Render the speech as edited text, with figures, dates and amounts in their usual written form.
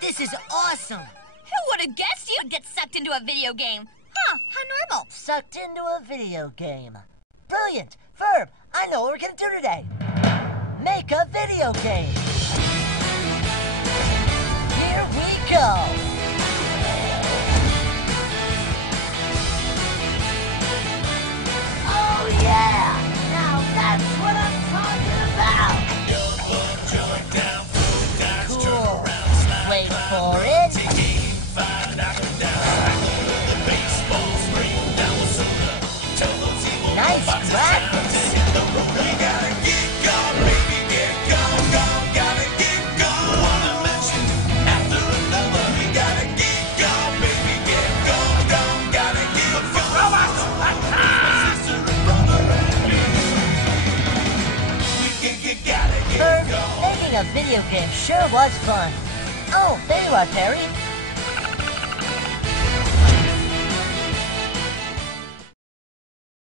This is awesome. Who would have guessed you'd get sucked into a video game? Huh, how normal. Sucked into a video game. Brilliant. Verb, I know what we're gonna do today. Make a video game. Here we go. Oh yeah! Now that's what I'm talking about! Cool. Wait for it. Nice graphics. Making a video game sure was fun. Oh, there you are, Terry.